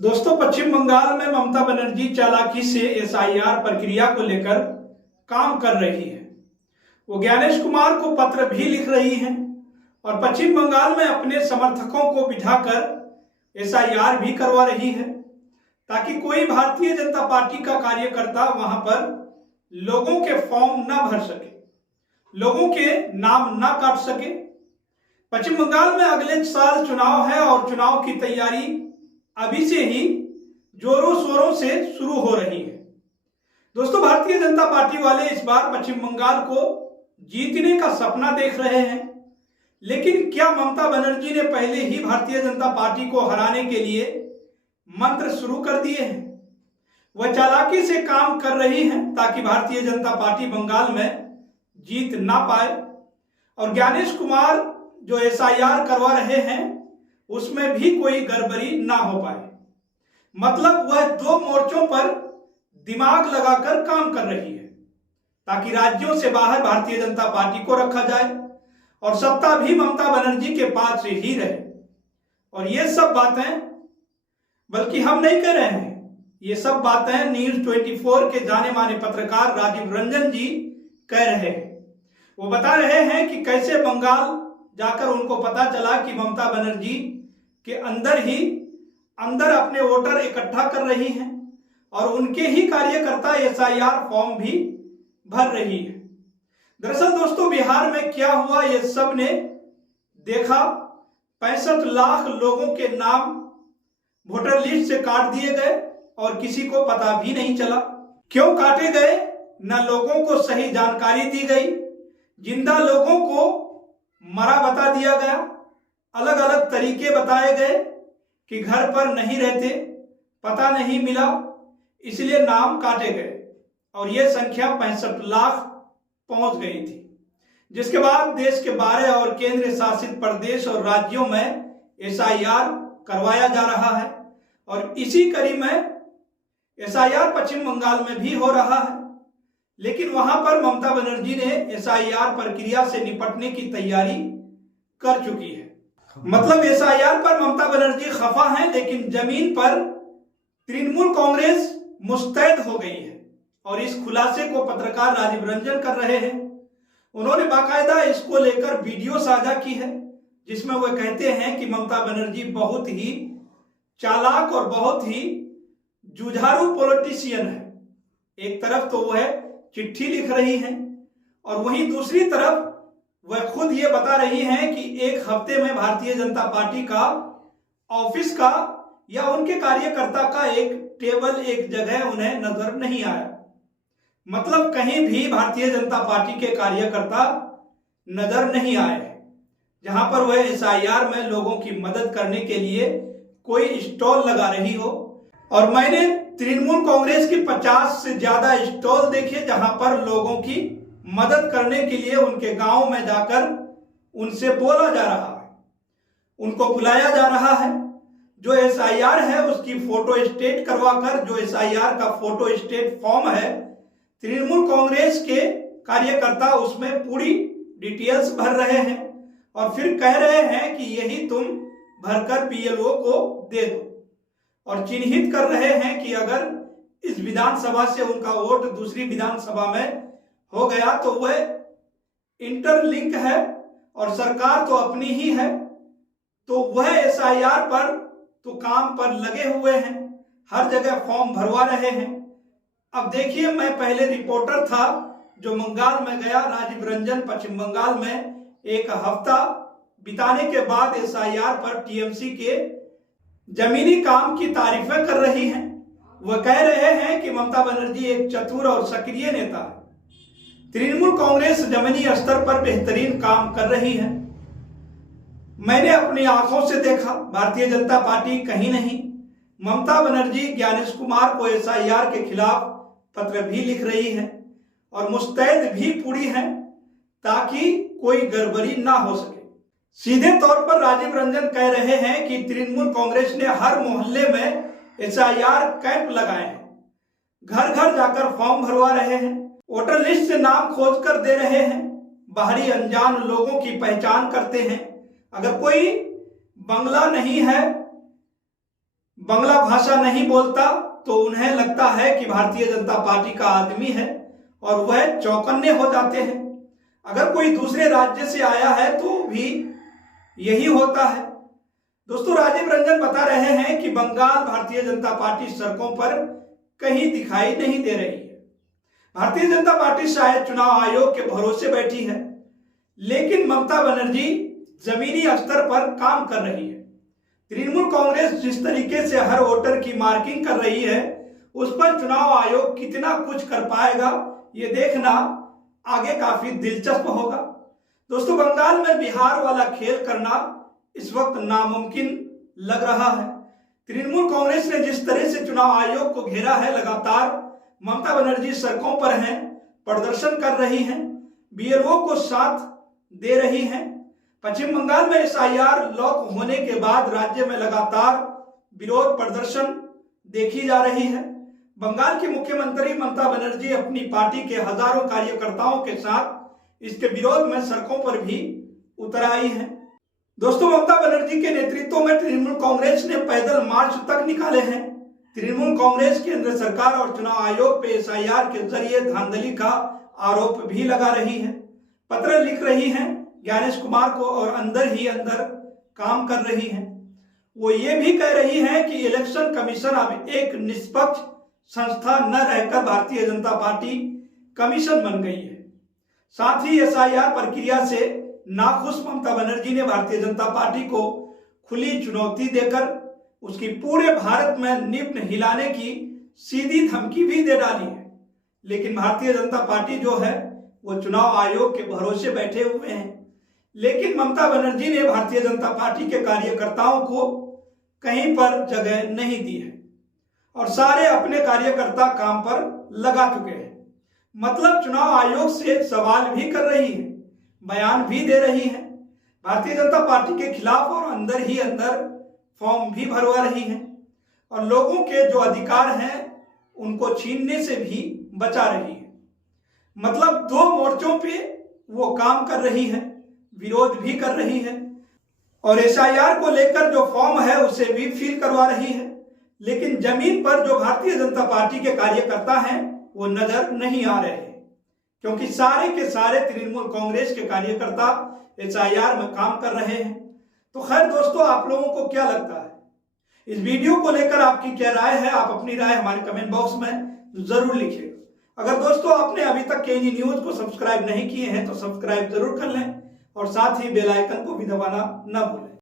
दोस्तों, पश्चिम बंगाल में ममता बनर्जी चालाकी से एसआईआर प्रक्रिया को लेकर काम कर रही है। वो ज्ञानेश कुमार को पत्र भी लिख रही हैं और पश्चिम बंगाल में अपने समर्थकों को बिठाकर एसआईआर भी करवा रही है ताकि कोई भारतीय जनता पार्टी का कार्यकर्ता वहां पर लोगों के फॉर्म ना भर सके, लोगों के नाम ना काट सके। पश्चिम बंगाल में अगले साल चुनाव है और चुनाव की तैयारी अभी से ही जोरों शोरों से शुरू हो रही है। दोस्तों, भारतीय जनता पार्टी वाले इस बार पश्चिम बंगाल को जीतने का सपना देख रहे हैं, लेकिन क्या ममता बनर्जी ने पहले ही भारतीय जनता पार्टी को हराने के लिए मंत्र शुरू कर दिए हैं? वह चालाकी से काम कर रही हैं ताकि भारतीय जनता पार्टी बंगाल में जीत ना पाए और ज्ञानेश कुमार जो एसआईआर करवा रहे हैं उसमें भी कोई गड़बड़ी ना हो पाए। मतलब वह दो मोर्चों पर दिमाग लगाकर काम कर रही है ताकि राज्यों से बाहर भारतीय जनता पार्टी को रखा जाए और सत्ता भी ममता बनर्जी के पास ही रहे। और ये सब बातें बल्कि हम नहीं कह रहे हैं, ये सब बातें न्यूज 24 के जाने माने पत्रकार राजीव रंजन जी कह रहे हैं। वो बता रहे हैं कि कैसे बंगाल जाकर उनको पता चला कि ममता बनर्जी के अंदर अपने वोटर इकट्ठा कर रही हैं और उनके ही कार्यकर्ता एसआईआर फॉर्म भी भर रही है। दरअसल दोस्तों, बिहार में क्या हुआ ये सब ने देखा। 65 लाख लोगों के नाम वोटर लिस्ट से काट दिए गए और किसी को पता भी नहीं चला क्यों काटे गए। न लोगों को सही जानकारी दी गई, जिंदा लोगों को मरा बता दिया गया, अलग अलग तरीके बताए गए कि घर पर नहीं रहते, पता नहीं मिला, इसलिए नाम काटे गए और यह संख्या 65 लाख पहुंच गई थी। जिसके बाद देश के 12 और केंद्र शासित प्रदेश और राज्यों में एसआईआर करवाया जा रहा है और इसी कड़ी में एसआईआर पश्चिम बंगाल में भी हो रहा है। लेकिन वहां पर ममता बनर्जी ने एसआईआर प्रक्रिया से निपटने की तैयारी कर चुकी है। मतलब एसआईआर पर ममता बनर्जी खफा है, लेकिन जमीन पर तृणमूल कांग्रेस मुस्तैद हो गई है और इस खुलासे को पत्रकार राजीव रंजन कर रहे हैं। उन्होंने बाकायदा इसको लेकर वीडियो साझा की है जिसमें वह कहते हैं कि ममता बनर्जी बहुत ही चालाक और बहुत ही जुझारू पॉलिटिशियन है। एक तरफ तो वह चिट्ठी लिख रही हैं और वहीं दूसरी तरफ वह खुद ये बता रही हैं कि एक हफ्ते में भारतीय जनता पार्टी का ऑफिस का या उनके कार्यकर्ता का एक टेबल, एक जगह उन्हें नजर नहीं आया। मतलब कहीं भी भारतीय जनता पार्टी के कार्यकर्ता नजर नहीं आए हैं जहां पर वह एसआईआर में लोगों की मदद करने के लिए कोई स्टॉल लगा रही हो। और मैंने तृणमूल कांग्रेस की 50 से ज्यादा स्टॉल देखे जहां पर लोगों की मदद करने के लिए उनके गांव में जाकर उनसे बोला जा रहा है, उनको बुलाया जा रहा है। जो एसआईआर है उसकी फोटो स्टेट करवाकर, जो एसआईआर का फोटो स्टेट फॉर्म है, तृणमूल कांग्रेस के कार्यकर्ता उसमें पूरी डिटेल्स भर रहे हैं और फिर कह रहे हैं कि यही तुम भरकर पीएलओ को दे दो और चिन्हित कर रहे हैं कि अगर इस विधानसभा से उनका वोट दूसरी विधानसभा में हो गया तो वह इंटरलिंक है और सरकार तो अपनी ही है, तो वह एसआईआर पर तो काम पर लगे हुए हैं, हर जगह फॉर्म भरवा रहे हैं। अब देखिए, मैं पहले रिपोर्टर था जो बंगाल में गया, राजीव रंजन पश्चिम बंगाल में एक हफ्ता बिताने के बाद एसआईआर पर टीएमसी के जमीनी काम की तारीफें कर रही हैं। वह कह रहे हैं कि ममता बनर्जी एक चतुर और सक्रिय नेता है, तृणमूल कांग्रेस जमीनी स्तर पर बेहतरीन काम कर रही है। मैंने अपनी आंखों से देखा, भारतीय जनता पार्टी कहीं नहीं। ममता बनर्जी ज्ञानेश कुमार को एसआईआर के खिलाफ पत्र भी लिख रही है और मुस्तैद भी पूरी है ताकि कोई गड़बड़ी ना हो सके। सीधे तौर पर राजीव रंजन कह रहे हैं कि तृणमूल कांग्रेस ने हर मोहल्ले में एसआईआर कैंप लगाए हैं, घर घर जाकर फॉर्म भरवा रहे हैं, वोटर लिस्ट से नाम खोज कर दे रहे हैं, बाहरी अनजान लोगों की पहचान करते हैं। अगर कोई बंगला नहीं है, बंगला भाषा नहीं बोलता तो उन्हें लगता है कि भारतीय जनता पार्टी का आदमी है और वह चौकन्ने हो जाते हैं। अगर कोई दूसरे राज्य से आया है तो भी यही होता है। दोस्तों, राजीव रंजन बता रहे हैं कि बंगाल भारतीय जनता पार्टी सड़कों पर कहीं दिखाई नहीं दे रही है। भारतीय जनता पार्टी शायद चुनाव आयोग के भरोसे बैठी है, लेकिन ममता बनर्जी जमीनी स्तर पर काम कर रही है। तृणमूल कांग्रेस जिस तरीके से हर वोटर की मार्किंग कर रही है, उस पर चुनाव आयोग कितना कुछ कर पाएगा ये देखना आगे काफी दिलचस्प होगा। दोस्तों, बंगाल में बिहार वाला खेल करना इस वक्त नामुमकिन लग रहा है। तृणमूल कांग्रेस ने जिस तरह से चुनाव आयोग को घेरा है, लगातार ममता बनर्जी सड़कों पर हैं, प्रदर्शन कर रही हैं, बीएलओ को साथ दे रही हैं। पश्चिम बंगाल में एसआईआर लॉक होने के बाद राज्य में लगातार विरोध प्रदर्शन देखी जा रही है। बंगाल की मुख्यमंत्री ममता बनर्जी अपनी पार्टी के हजारों कार्यकर्ताओं के साथ इसके विरोध में सड़कों पर भी उतर आई हैं। दोस्तों, ममता बनर्जी के नेतृत्व में तृणमूल कांग्रेस ने पैदल मार्च तक निकाले हैं। तृणमूल कांग्रेस केंद्र सरकार और चुनाव आयोग पे एसआईआर के जरिए धांधली का आरोप भी लगा रही है, पत्र लिख रही है ज्ञानेश कुमार को और अंदर ही अंदर काम कर रही है। वो ये भी कह रही है कि इलेक्शन कमीशन अब एक निष्पक्ष संस्था न रहकर भारतीय जनता पार्टी कमीशन बन गई है। साथ ही एसआईआर प्रक्रिया से नाखुश ममता बनर्जी ने भारतीय जनता पार्टी को खुली चुनौती देकर उसकी पूरे भारत में निपट हिलाने की सीधी धमकी भी दे डाली है। लेकिन भारतीय जनता पार्टी जो है वो चुनाव आयोग के भरोसे बैठे हुए हैं। लेकिन ममता बनर्जी ने भारतीय जनता पार्टी के कार्यकर्ताओं को कहीं पर जगह नहीं दी है और सारे अपने कार्यकर्ता काम पर लगा चुके हैं। मतलब चुनाव आयोग से सवाल भी कर रही है, बयान भी दे रही है, भारतीय जनता पार्टी के खिलाफ और अंदर ही अंदर फॉर्म भी भरवा रही है और लोगों के जो अधिकार हैं उनको छीनने से भी बचा रही है। मतलब दो मोर्चों पे वो काम कर रही है, विरोध भी कर रही है और एसआईआर को लेकर जो फॉर्म है उसे भी फिल करवा रही है। लेकिन जमीन पर जो भारतीय जनता पार्टी के कार्यकर्ता हैं वो नजर नहीं आ रहे हैं, क्योंकि सारे के सारे तृणमूल कांग्रेस के कार्यकर्ता एसआईआर में काम कर रहे हैं। तो खैर दोस्तों, आप लोगों को क्या लगता है इस वीडियो को लेकर? आपकी क्या राय है? आप अपनी राय हमारे कमेंट बॉक्स में जरूर लिखिएगा। अगर दोस्तों आपने अभी तक केएनई न्यूज को सब्सक्राइब नहीं किए हैं तो सब्सक्राइब जरूर कर लें और साथ ही बेल आइकन को भी दबाना न भूलें।